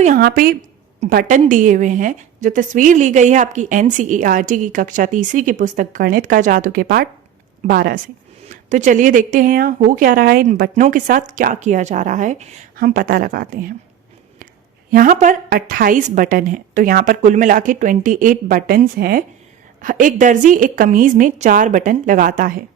दोस्तों यहाँ पे बटन दिए हुए हैं, जो तस्वीर ली गई है आपकी NCERT की कक्षा तीसरी की पुस्तक गणित का जादू के पाठ 12 से। तो चलिए देखते हैं यहाँ हो क्या रहा है, इन बटनों के साथ क्या किया जा रहा है, हम पता लगाते हैं। यहाँ पर 28 बटन हैं, तो यहाँ पर कुल मिला के 28 बटन्स हैं। एक दर्जी एक कमीज में 4 बटन लगाता है,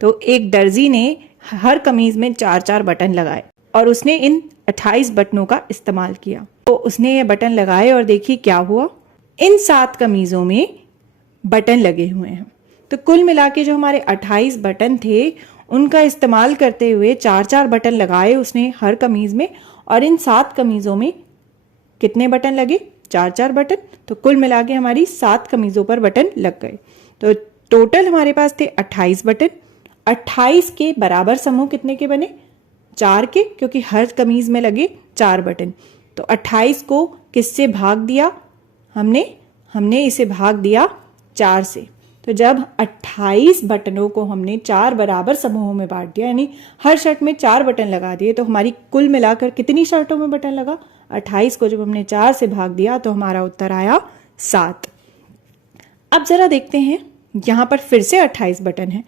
तो एक दर्जी ने हर कमीज में 4-4 बटन लगाए और उसने इन 28 बटनों का इस्तेमाल किया। तो उसने ये बटन लगाए और देखिए क्या हुआ, इन 7 कमीजों में बटन लगे हुए हैं। तो कुल मिला के जो हमारे 28 बटन थे उनका इस्तेमाल करते हुए 4-4 बटन लगाए उसने हर कमीज में, और इन 7 कमीजों में कितने बटन लगे, 4-4 बटन। तो कुल मिला के हमारी 7 कमीजों पर बटन लग गए। तो टोटल हमारे पास थे 28 बटन। 28 के बराबर समूह कितने के बने, 4 के, क्योंकि हर कमीज में लगे 4 बटन। तो 28 को किससे भाग दिया, हमने इसे भाग दिया 4 से। तो जब 28 बटनों को हमने 4 बराबर समूहों में बांट दिया, यानी हर शर्ट में 4 बटन लगा दिए, तो हमारी कुल मिलाकर कितनी शर्टों में बटन लगा, 28 को जब हमने 4 से भाग दिया तो हमारा उत्तर आया 7। अब जरा देखते हैं, यहां पर फिर से 28 बटन है।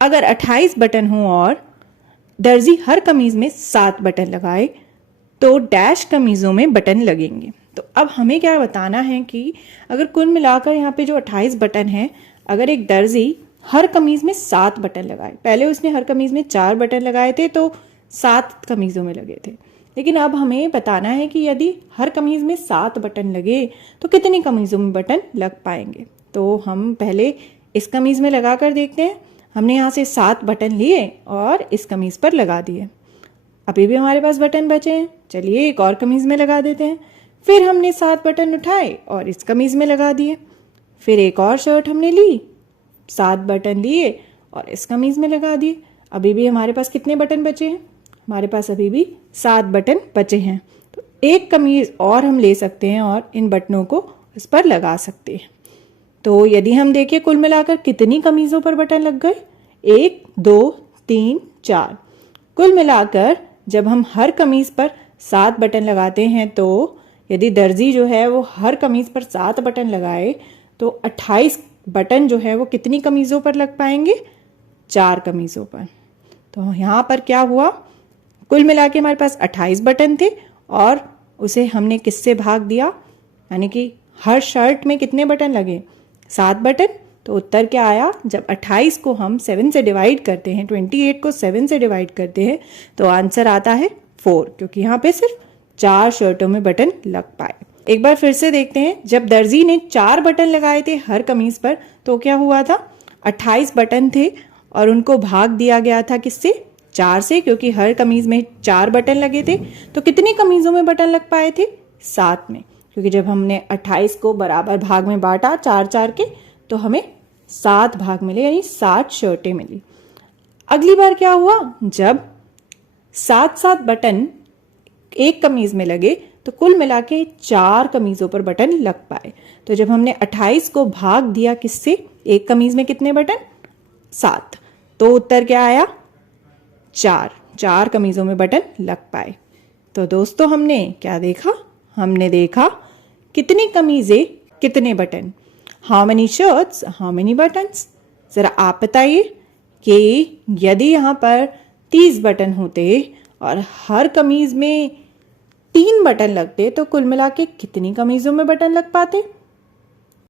अगर 28 बटन हो और दर्जी हर कमीज में 7 बटन लगाए तो डैश कमीजों में बटन लगेंगे। तो अब हमें क्या बताना है कि अगर कुल मिलाकर यहाँ पे जो 28 बटन है, अगर एक दर्जी हर कमीज में 7 बटन लगाए, पहले उसने हर कमीज में 4 बटन लगाए थे तो 7 कमीजों में लगे थे, लेकिन अब हमें बताना है कि यदि हर कमीज में 7 बटन लगे तो कितनी कमीजों में बटन लग पाएंगे। तो हम पहले इस कमीज में लगा कर देखते हैं। हमने यहाँ से 7 बटन लिए और इस कमीज पर लगा दिए, अभी भी हमारे पास बटन बचे हैं। चलिए एक और कमीज में लगा देते हैं। फिर हमने 7 बटन उठाए और इस कमीज में लगा दिए। फिर एक और शर्ट हमने ली, 7 बटन लिए और इस कमीज में लगा दिए। अभी भी हमारे पास कितने बटन बचे हैं, हमारे पास अभी भी 7 बटन बचे हैं। तो एक कमीज और हम ले सकते हैं और इन बटनों को इस पर लगा सकते हैं। तो यदि हम देखें कुल मिलाकर कितनी कमीजों पर बटन लग गए, 1 2 3 4। कुल मिलाकर जब हम हर कमीज पर 7 बटन लगाते हैं, तो यदि दर्जी जो है वो हर कमीज पर 7 बटन लगाए तो 28 बटन जो है वो कितनी कमीजों पर लग पाएंगे, 4 कमीजों पर। तो यहाँ पर क्या हुआ, कुल मिला के हमारे पास 28 बटन थे और उसे हमने किससे भाग दिया, यानी कि हर शर्ट में कितने बटन लगे, 7 बटन। तो उत्तर क्या आया, जब 28 को हम 7 से डिवाइड करते हैं, 28 को 7 से डिवाइड करते हैं तो आंसर आता है 4, क्योंकि यहाँ पे सिर्फ 4 शर्टों में बटन लग पाए। एक बार फिर से देखते हैं, जब दर्जी ने 4 बटन लगाए थे हर कमीज पर तो क्या हुआ था, 28 बटन थे और उनको भाग दिया गया था किससे, 4 से, क्योंकि हर कमीज में 4 बटन लगे थे। तो कितनी कमीजों में बटन लग पाए थे, 7 में, क्योंकि जब हमने 28 को बराबर भाग में बांटा 4-4 के तो हमें 7 भाग मिले, यानी 7 शर्टें मिली। अगली बार क्या हुआ, जब 7-7 बटन एक कमीज में लगे तो कुल मिला के 4 कमीजों पर बटन लग पाए। तो जब हमने 28 को भाग दिया किससे, एक कमीज में कितने बटन, 7, तो उत्तर क्या आया, 4 कमीजों में बटन लग पाए। तो दोस्तों हमने क्या देखा, हमने देखा कितनी कमीजें कितने button, how many shirts how many buttons. जरा आप बताइए कि यदि यहाँ पर 30 बटन होते और हर कमीज में 3 बटन लगते तो कुल मिला के कितनी कमीजों में बटन लग पाते।